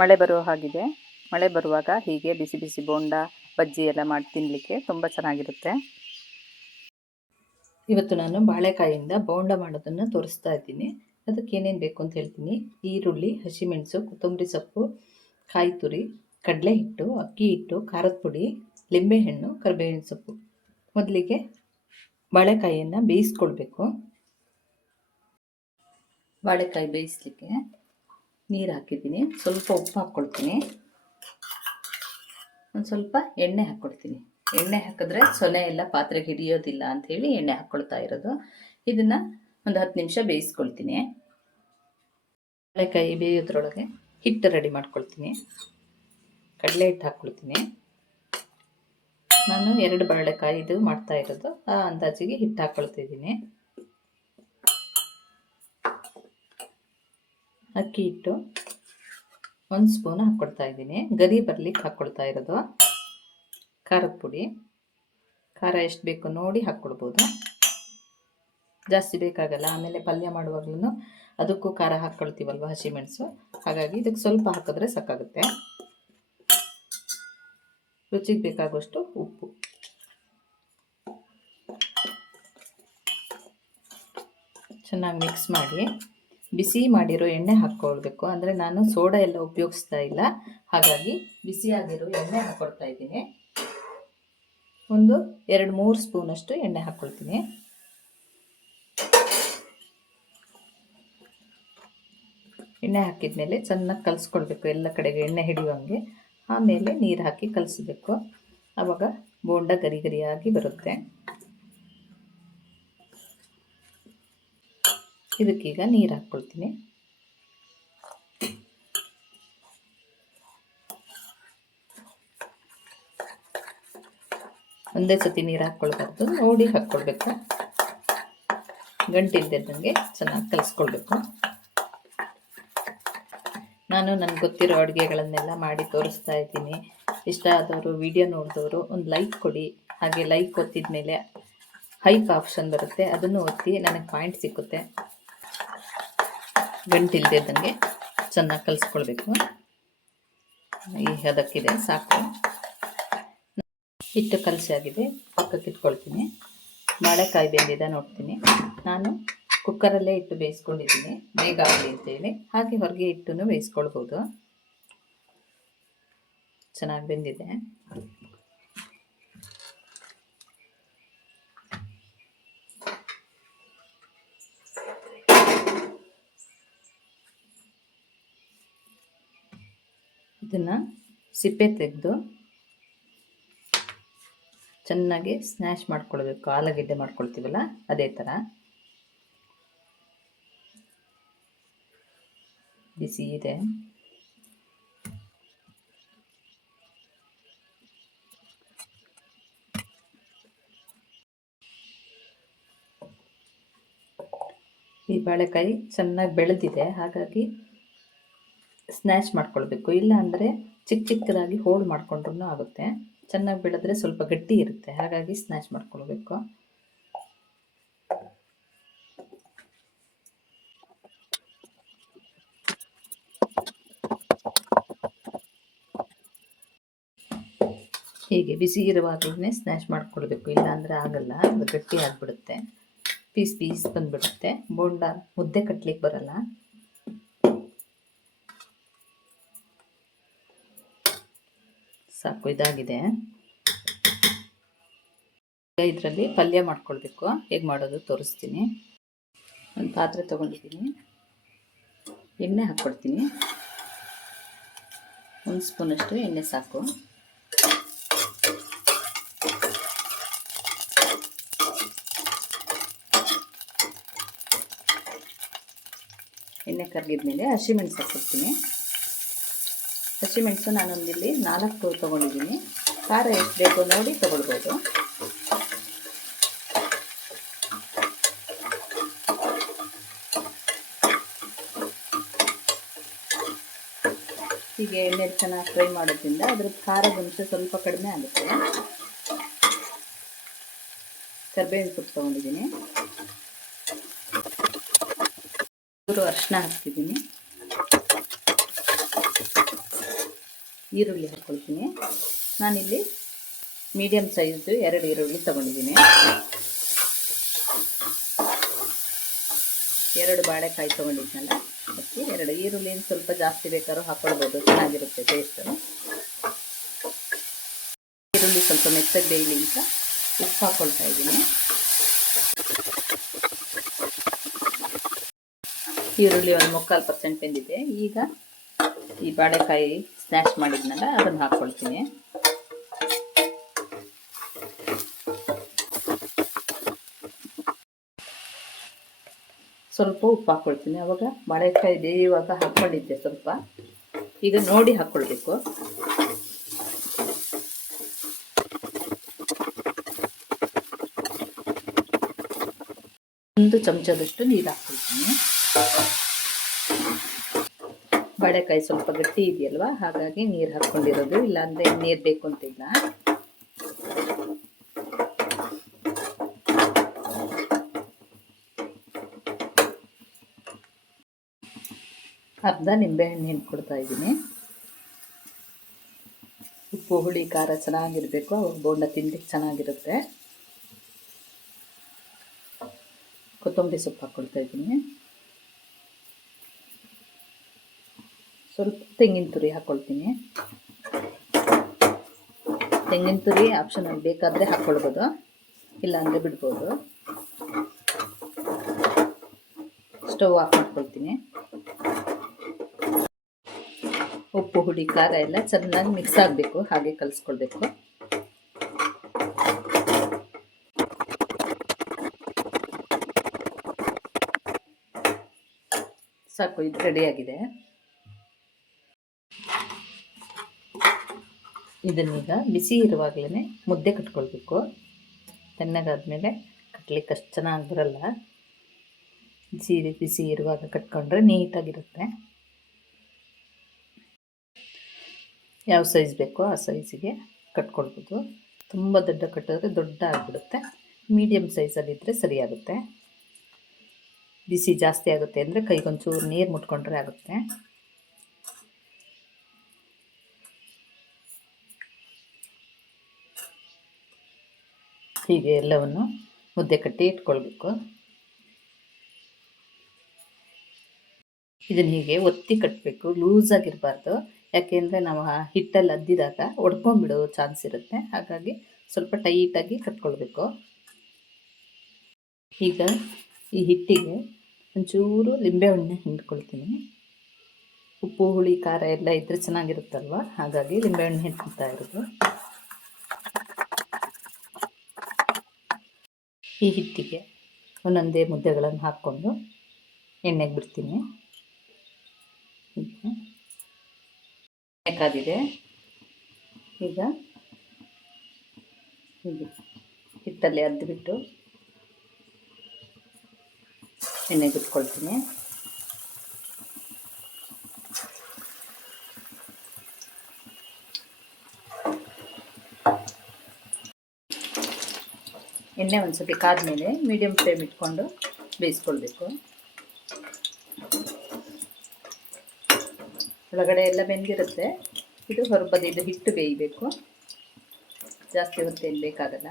ಮಳೆ ಬರುವ ಹಾಗಿದೆ. ಮಳೆ ಬರುವಾಗ ಹೀಗೆ ಬಿಸಿ ಬಿಸಿ ಬೋಂಡ ಬಜ್ಜಿ ಎಲ್ಲ ಮಾಡಿ ತಿನ್ನಲಿಕ್ಕೆ ತುಂಬ ಚೆನ್ನಾಗಿರುತ್ತೆ. ಇವತ್ತು ನಾನು ಬಾಳೆಕಾಯಿಯಿಂದ ಬೋಂಡ ಮಾಡೋದನ್ನು ತೋರಿಸ್ತಾ ಇದ್ದೀನಿ. ಅದಕ್ಕೆ ಏನೇನು ಬೇಕು ಅಂತ ಹೇಳ್ತೀನಿ. ಈರುಳ್ಳಿ, ಹಸಿಮೆಣಸು, ಕೊತ್ತಂಬರಿ ಸೊಪ್ಪು, ಕಾಯಿ ತುರಿ, ಕಡಲೆ ಹಿಟ್ಟು, ಅಕ್ಕಿ ಹಿಟ್ಟು, ಖಾರದ ಪುಡಿ, ಲಿಂಬೆಹಣ್ಣು, ಕರಿಬೇವಿನ ಸೊಪ್ಪು. ಮೊದಲಿಗೆ ಬಾಳೆಕಾಯಿಯನ್ನು ಬೇಯಿಸ್ಕೊಳ್ಬೇಕು. ಬಾಳೆಕಾಯಿ ಬೇಯಿಸಲಿಕ್ಕೆ ನೀರು ಹಾಕಿದ್ದೀನಿ. ಸ್ವಲ್ಪ ಉಪ್ಪು ಹಾಕ್ಕೊಳ್ತೀನಿ. ಒಂದು ಸ್ವಲ್ಪ ಎಣ್ಣೆ ಹಾಕ್ಕೊಳ್ತೀನಿ. ಎಣ್ಣೆ ಹಾಕಿದ್ರೆ ಸೊನೆ ಎಲ್ಲ ಪಾತ್ರೆಗೆ ಹಿಡಿಯೋದಿಲ್ಲ ಅಂಥೇಳಿ ಎಣ್ಣೆ ಹಾಕ್ಕೊಳ್ತಾ ಇರೋದು. ಇದನ್ನು ಒಂದು 10 ನಿಮಿಷ ಬೇಯಿಸ್ಕೊಳ್ತೀನಿ. ಬಾಳೆಕಾಯಿ ಬೇಯೋದ್ರೊಳಗೆ ಹಿಟ್ಟು ರೆಡಿ ಮಾಡ್ಕೊಳ್ತೀನಿ. ಕಡಲೆ ಹಿಟ್ಟು ಹಾಕ್ಕೊಳ್ತೀನಿ. ನಾನು 2 ಬಾಳೆಕಾಯಿ ಇದು ಮಾಡ್ತಾ ಇರೋದು. ಆ ಅಂದಾಜಿಗೆ ಹಿಟ್ಟು ಹಾಕ್ಕೊಳ್ತಿದ್ದೀನಿ. ಅಕ್ಕಿ ಹಿಟ್ಟು 1 ಸ್ಪೂನ್ ಹಾಕ್ಕೊಳ್ತಾ ಇದ್ದೀನಿ. ಗರಿ ಬರ್ಲಿಕ್ಕೆ ಹಾಕ್ಕೊಳ್ತಾ ಇರೋದು. ಖಾರದ ಪುಡಿ, ಖಾರ ಎಷ್ಟು ಬೇಕು ನೋಡಿ ಹಾಕ್ಕೊಳ್ಬೋದು, ಜಾಸ್ತಿ ಬೇಕಾಗಲ್ಲ. ಆಮೇಲೆ ಪಲ್ಯ ಮಾಡುವಾಗ್ಲೂ ಅದಕ್ಕೂ ಖಾರ ಹಾಕ್ಕೊಳ್ತೀವಲ್ವ, ಹಸಿಮೆಣಸು. ಹಾಗಾಗಿ ಇದಕ್ಕೆ ಸ್ವಲ್ಪ ಹಾಕಿದ್ರೆ ಸಾಕಾಗುತ್ತೆ. ರುಚಿಗೆ ಬೇಕಾಗುವಷ್ಟು ಉಪ್ಪು. ಚೆನ್ನಾಗಿ ಮಿಕ್ಸ್ ಮಾಡಿ ಬಿಸಿ ಮಾಡಿರೋ ಎಣ್ಣೆ ಹಾಕ್ಕೊಳ್ಬೇಕು. ಅಂದರೆ ನಾನು ಸೋಡಾ ಎಲ್ಲ ಉಪಯೋಗಿಸ್ತಾ ಇಲ್ಲ, ಹಾಗಾಗಿ ಬಿಸಿಯಾಗಿರೋ ಎಣ್ಣೆ ಹಾಕ್ಕೊಳ್ತಾ ಇದ್ದೀನಿ. ಒಂದು 2-3 ಸ್ಪೂನಷ್ಟು ಎಣ್ಣೆ ಹಾಕ್ಕೊಳ್ತೀನಿ. ಎಣ್ಣೆ ಹಾಕಿದ್ಮೇಲೆ ಚೆನ್ನಾಗಿ ಕಲಿಸ್ಕೊಳ್ಬೇಕು, ಎಲ್ಲ ಕಡೆಗೆ ಎಣ್ಣೆ ಹಿಡಿಯುವಂಗೆ. ಆಮೇಲೆ ನೀರು ಹಾಕಿ ಕಲಿಸ್ಬೇಕು. ಆವಾಗ ಬೋಂಡ ಗರಿ ಗರಿಯಾಗಿ ಬರುತ್ತೆ. ಇದಕ್ಕೀಗ ನೀರು ಹಾಕ್ಕೊಳ್ತೀನಿ. ಒಂದೇ ಸತಿ ನೀರು ಹಾಕ್ಕೊಳ್ಬಾರ್ದು, ನೋಡಿ ಹಾಕ್ಕೊಳ್ಬೇಕು. ಗಂಟಿಲ್ದಿದ್ದಂಗೆ ಚೆನ್ನಾಗಿ ಕಲಿಸ್ಕೊಳ್ಬೇಕು. ನಾನು ನನಗೆ ಗೊತ್ತಿರೋ ಅಡುಗೆಗಳನ್ನೆಲ್ಲ ಮಾಡಿ ತೋರಿಸ್ತಾ ಇದ್ದೀನಿ. ಇಷ್ಟ ಆದವರು, ವಿಡಿಯೋ ನೋಡಿದವರು ಒಂದು ಲೈಕ್ ಕೊಡಿ. ಹಾಗೆ ಲೈಕ್ ಒತ್ತಿದ ಮೇಲೆ ಹೈಪ್ ಆಪ್ಷನ್ ಬರುತ್ತೆ, ಅದನ್ನು ಒತ್ತಿ, ನನಗೆ ಪಾಯಿಂಟ್ ಸಿಕ್ಕುತ್ತೆ. ಗಂಟಿಲ್ದಿದ್ದಂಗೆ ಚೆನ್ನಾಗಿ ಕಲಿಸ್ಕೊಳ್ಬೇಕು. ಈ ಹದಕ್ಕಿದೆ, ಸಾಕು. ಹಿಟ್ಟು ಕಲಸಿ ಆಗಿದೆ, ಪಕ್ಕಕ್ಕೆ ಇಟ್ಕೊಳ್ತೀನಿ. ಬಾಳೆಕಾಯಿ ಬೆಂದಿದೆ ನೋಡ್ತೀನಿ. ನಾನು ಕುಕ್ಕರಲ್ಲೇ ಇಟ್ಟು ಬೇಯಿಸ್ಕೊಂಡಿದ್ದೀನಿ, ಬೇಗ ಆಗಲಿ ಅಂತೇಳಿ. ಹಾಗೆ ಹೊರಗೆ ಇಟ್ಟು ಬೇಯಿಸ್ಕೊಳ್ಬೋದು. ಚೆನ್ನಾಗಿ ಬೆಂದಿದೆ. ಇದನ್ನು ಸಿಪ್ಪೆ ತೆಗೆದು ಚೆನ್ನಾಗಿ ಸ್ನ್ಯಾಶ್ ಮಾಡ್ಕೊಳ್ಬೇಕು. ಆಲೂಗೆಡ್ಡೆ ಮಾಡ್ಕೊಳ್ತೀವಲ್ಲ ಅದೇ ಥರ. ಬಿಸಿ ಇದೆ. ಈ ಬಾಳೆಕಾಯಿ ಚೆನ್ನಾಗಿ ಬೆಳೆದಿದೆ, ಹಾಗಾಗಿ ಸ್ನ್ಯಾಶ್ ಮಾಡ್ಕೊಳ್ಬೇಕು. ಇಲ್ಲ ಅಂದರೆ ಚಿಕ್ಕ ಚಿಕ್ಕದಾಗಿ ಹೋಳು ಮಾಡ್ಕೊಂಡ್ರೂ ಆಗುತ್ತೆ. ಚೆನ್ನಾಗಿ ಬೆಳೆದ್ರೆ ಸ್ವಲ್ಪ ಗಟ್ಟಿ ಇರುತ್ತೆ, ಹಾಗಾಗಿ ಸ್ನ್ಯಾಶ್ ಮಾಡ್ಕೊಳ್ಬೇಕು. ಹೀಗೆ ಬಿಸಿ ಇರುವಾಗಲೇ ಸ್ನ್ಯಾಶ್ ಮಾಡ್ಕೊಳ್ಬೇಕು, ಇಲ್ಲ ಅಂದರೆ ಆಗಲ್ಲ, ಅದು ಗಟ್ಟಿ ಆಗಿಬಿಡುತ್ತೆ, ಪೀಸ್ ಪೀಸ್ ಬಂದುಬಿಡುತ್ತೆ. ಬೋಂಡ ಮುದ್ದೆ ಕಟ್ಲಿಕ್ಕೆ ಬರಲ್ಲ. ಸಾಕು, ಇದಾಗಿದೆ. ಇದರಲ್ಲಿ ಪಲ್ಯ ಮಾಡ್ಕೊಳ್ಬೇಕು. ಹೇಗೆ ಮಾಡೋದು ತೋರಿಸ್ತೀನಿ. ಒಂದು ಪಾತ್ರೆ ತೊಗೊಂಡಿದ್ದೀನಿ, ಎಣ್ಣೆ ಹಾಕ್ಕೊಡ್ತೀನಿ. 1 ಸ್ಪೂನಷ್ಟು ಎಣ್ಣೆ ಸಾಕು. ಎಣ್ಣೆ ಕರಗಿದ್ಮೇಲೆ ಹಸಿಮೆಣಸು ಹಾಕ್ಕೊಡ್ತೀನಿ. ಹಸಿಮೆಣಸು ನಾನೊಂದಿಲ್ಲಿ 4 ತೊಗೊಂಡಿದ್ದೀನಿ. ಖಾರ ಎಷ್ಟು ಬೇಕೋ ನೋಡಿ ತೊಗೊಳ್ಬೋದು. ಹೀಗೆ ಎಣ್ಣೆ ಚೆನ್ನಾಗಿ ಫ್ರೈ ಮಾಡೋದ್ರಿಂದ ಅದ್ರ ಖಾರದ ಅಂಶ ಸ್ವಲ್ಪ ಕಡಿಮೆ ಆಗುತ್ತೆ. ಕರಿಬೇವಿನ ಸೊಪ್ಪು ತೊಗೊಂಡಿದ್ದೀನಿ. ಅರಿಶಿನ ಹಾಕ್ತಿದ್ದೀನಿ. ಈರುಳ್ಳಿ ಹಾಕ್ಕೊಳ್ತೀನಿ. ನಾನಿಲ್ಲಿ ಮೀಡಿಯಮ್ ಸೈಜು 2 ಈರುಳ್ಳಿ ತೊಗೊಂಡಿದ್ದೀನಿ. 2 ಬಾಳೆಕಾಯಿ ತೊಗೊಂಡಿದ್ನಲ್ಲ, ಅದಕ್ಕೆ 2 ಈರುಳ್ಳಿನ ಸ್ವಲ್ಪ ಜಾಸ್ತಿ ಬೇಕಾದ್ರೂ ಹಾಕ್ಕೊಳ್ಬೋದು, ಚೆನ್ನಾಗಿರುತ್ತೆ ಟೇಸ್ಟು. ಈರುಳ್ಳಿ ಸ್ವಲ್ಪ ಮೆತ್ತಗೆ ಬೇಯಲಿ ಅಂತ ಉಪ್ಪು ಹಾಕ್ಕೊಳ್ತಾ ಇದ್ದೀನಿ. ಈರುಳ್ಳಿ ಒಂದು 3/4% ಬೆಂದಿದೆ. ಈಗ ಈ ಬಾಳೆಕಾಯಿ ಸ್ನ್ಯಾಶ್ ಮಾಡಿದ್ನಲ್ಲ ಅದನ್ನು ಹಾಕ್ಕೊಳ್ತೀನಿ. ಸ್ವಲ್ಪ ಉಪ್ಪು ಹಾಕ್ಕೊಳ್ತೀನಿ. ಅವಾಗ ಬಾಳೆಕಾಯಿ ಬೇಯುವಾಗ ಹಾಕ್ಕೊಂಡಿದ್ದೆ ಸ್ವಲ್ಪ, ಈಗ ನೋಡಿ ಹಾಕ್ಕೊಳ್ಬೇಕು. 1 ಚಮಚದಷ್ಟು ನೀರು ಹಾಕ್ಕೊಳ್ತೀನಿ. ಬಾಳೆಕಾಯಿ ಸ್ವಲ್ಪ ಗಟ್ಟಿ ಇದೆಯಲ್ವ, ಹಾಗಾಗಿ ನೀರು ಹಾಕ್ಕೊಂಡಿರೋದು, ಇಲ್ಲಾಂದರೆ ನೀರು ಬೇಕು ಅಂತಿಲ್ಲ. ಅರ್ಧ ನಿಂಬೆಹಣ್ಣು ಹಿಂಡ್ಕೊಡ್ತಾ ಇದ್ದೀನಿ. ಉಪ್ಪು ಹುಳಿ ಖಾರ ಚೆನ್ನಾಗಿರಬೇಕು, ಅವಾಗ ಬೋಂಡ ತಿನ್ಲಿಕ್ಕೆ ಚೆನ್ನಾಗಿರುತ್ತೆ. ಕೊತ್ತಂಬರಿ ಸೊಪ್ಪು ಹಾಕ್ಕೊಳ್ತಾ ಇದ್ದೀನಿ. ಸ್ವಲ್ಪ ತೆಂಗಿನ ತುರಿ ಹಾಕ್ಕೊಳ್ತೀನಿ. ತೆಂಗಿನ ತುರಿ ಆಪ್ಷನಲ್, ಬೇಕಾದರೆ ಹಾಕ್ಕೊಳ್ಬೋದು, ಇಲ್ಲಾಂದರೆ ಬಿಡ್ಬೋದು. ಸ್ಟವ್ ಆಫ್ ಮಾಡ್ಕೊಳ್ತೀನಿ. ಉಪ್ಪು ಹುಳಿ ಖಾರ ಎಲ್ಲ ಚೆನ್ನಾಗಿ ಮಿಕ್ಸ್ ಆಗಬೇಕು, ಹಾಗೆ ಕಲಿಸ್ಕೊಳ್ಬೇಕು. ಸಾಕು, ಇದು ರೆಡಿಯಾಗಿದೆ. ಇದನ್ನೀಗ ಬಿಸಿ ಇರುವಾಗಲೇ ಮುದ್ದೆ ಕಟ್ಕೊಳ್ಬೇಕು. ತಣ್ಣಗಾದ್ಮೇಲೆ ಕಟ್ಲಿಕ್ಕೆ ಅಷ್ಟು ಚೆನ್ನಾಗಿ ಬರಲ್ಲ. ಬಿಸಿ ಇರುವಾಗ ಕಟ್ಕೊಂಡ್ರೆ ನೀಟಾಗಿರುತ್ತೆ. ಯಾವ ಸೈಜ್ ಬೇಕೋ ಆ ಸೈಜಿಗೆ ಕಟ್ಕೊಳ್ಬೋದು. ತುಂಬ ದೊಡ್ಡ ಕಟ್ಟಿದ್ರೆ ದೊಡ್ಡ ಆಗಿಬಿಡುತ್ತೆ. ಮೀಡಿಯಮ್ ಸೈಜಲ್ಲಿದ್ದರೆ ಸರಿಯಾಗುತ್ತೆ. ಬಿಸಿ ಜಾಸ್ತಿ ಆಗುತ್ತೆ ಅಂದರೆ ಕೈಗೊಂಚೂರು ನೀರು ಮುಟ್ಕೊಂಡ್ರೆ ಆಗುತ್ತೆ. ಹೀಗೆ ಎಲ್ಲವನ್ನು ಮುದ್ದೆ ಕಟ್ಟಿ ಇಟ್ಕೊಳ್ಬೇಕು. ಇದನ್ನು ಹೀಗೆ ಒತ್ತಿ ಕಟ್ಟಬೇಕು, ಲೂಸಾಗಿರಬಾರ್ದು. ಯಾಕೆಂದರೆ ನಾವು ಹಿಟ್ಟಲ್ಲಿ ಅದ್ದಿದಾಗ ಒಡ್ಕೊಂಡ್ಬಿಡೋ ಚಾನ್ಸ್ ಇರುತ್ತೆ, ಹಾಗಾಗಿ ಸ್ವಲ್ಪ ಟೈಟಾಗಿ ಕಟ್ಕೊಳ್ಬೇಕು. ಈಗ ಈ ಹಿಟ್ಟಿಗೆ ಒಂಚೂರು ಲಿಂಬೆಹಣ್ಣು ಹಿಂಡ್ಕೊಳ್ತೀನಿ. ಉಪ್ಪು ಹುಳಿ ಖಾರ ಎಲ್ಲ ಇದ್ದರೆ ಚೆನ್ನಾಗಿರುತ್ತಲ್ವ, ಹಾಗಾಗಿ ಲಿಂಬೆಹಣ್ಣು ಹಿಂಡ್ಕೊಳ್ತಾ ಇರೋದು. ಈ ಹಿಟ್ಟಿಗೆ ಒಂದೊಂದೇ ಮುದ್ದೆಗಳನ್ನು ಹಾಕ್ಕೊಂಡು ಎಣ್ಣೆಗೆ ಬಿಡ್ತೀನಿ. ಎಣ್ಣೆ ಕಾದಿದೆ. ಈಗ ಹೀಗೆ ಹಿಟ್ಟಲ್ಲಿ ಅದ್ದಿಬಿಟ್ಟು ಎಣ್ಣೆಗೆ ಬಿಟ್ಕೊಳ್ತೀನಿ. ಎಣ್ಣೆ ಒಂದು ಸತಿ ಕಾದ್ಮೇಲೆ ಮೀಡಿಯಮ್ ಫ್ಲೇಮ್ ಇಟ್ಕೊಂಡು ಬೇಯಿಸ್ಕೊಳ್ಬೇಕು. ಒಳಗಡೆ ಎಲ್ಲ ಬೆಂದಿರುತ್ತೆ, ಇದು ಹೊರಬದಿದ್ದು ಹಿಟ್ಟು ಬೇಯಬೇಕು. ಜಾಸ್ತಿ ಹೊತ್ತು ಏನು ಬೇಕಾಗಲ್ಲ.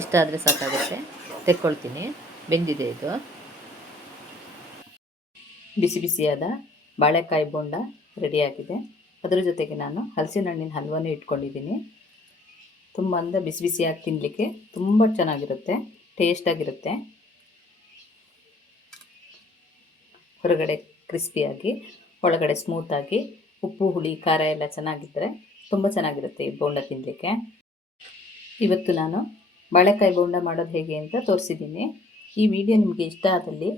ಇಷ್ಟ ಆದರೆ ಸಾಕಾಗುತ್ತೆ. ತೆಕ್ಕೊಳ್ತೀನಿ. ಬೆಂದಿದೆ ಇದು. ಬಿಸಿ ಬಿಸಿಯಾದ ಬಾಳೆಕಾಯಿ ಬೋಂಡ ರೆಡಿಯಾಗಿದೆ. ಅದರ ಜೊತೆಗೆ ನಾನು ಹಲಸಿನ ಹಣ್ಣಿನ ಹಲ್ವನೂ ಇಟ್ಕೊಂಡಿದ್ದೀನಿ. ತುಂಬ ಅಂದರೆ ಬಿಸಿ ಬಿಸಿಯಾಗಿ ತಿನ್ನಲಿಕ್ಕೆ ತುಂಬ ಚೆನ್ನಾಗಿರುತ್ತೆ, ಟೇಸ್ಟಾಗಿರುತ್ತೆ. ಹೊರಗಡೆ ಕ್ರಿಸ್ಪಿಯಾಗಿ, ಒಳಗಡೆ ಸ್ಮೂತಾಗಿ, ಉಪ್ಪು ಹುಳಿ ಖಾರ ಎಲ್ಲ ಚೆನ್ನಾಗಿದ್ದರೆ ತುಂಬ ಚೆನ್ನಾಗಿರುತ್ತೆ ಈ ಬೋಂಡ ತಿನ್ನಲಿಕ್ಕೆ. ಇವತ್ತು ನಾನು ಬಾಳೆಕಾಯಿ ಬೋಂಡ ಮಾಡೋದು ಹೇಗೆ ಅಂತ ತೋರಿಸಿದ್ದೀನಿ. ಈ ವಿಡಿಯೋ ನಿಮಗೆ ಇಷ್ಟ ಆದಲ್ಲಿ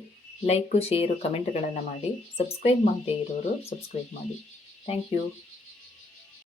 ಲೈಕು, ಶೇರು, ಕಮೆಂಟ್ಗಳನ್ನು ಮಾಡಿ. ಸಬ್ಸ್ಕ್ರೈಬ್ ಮಾಡದೇ ಇರೋರು ಸಬ್ಸ್ಕ್ರೈಬ್ ಮಾಡಿ. Thank you.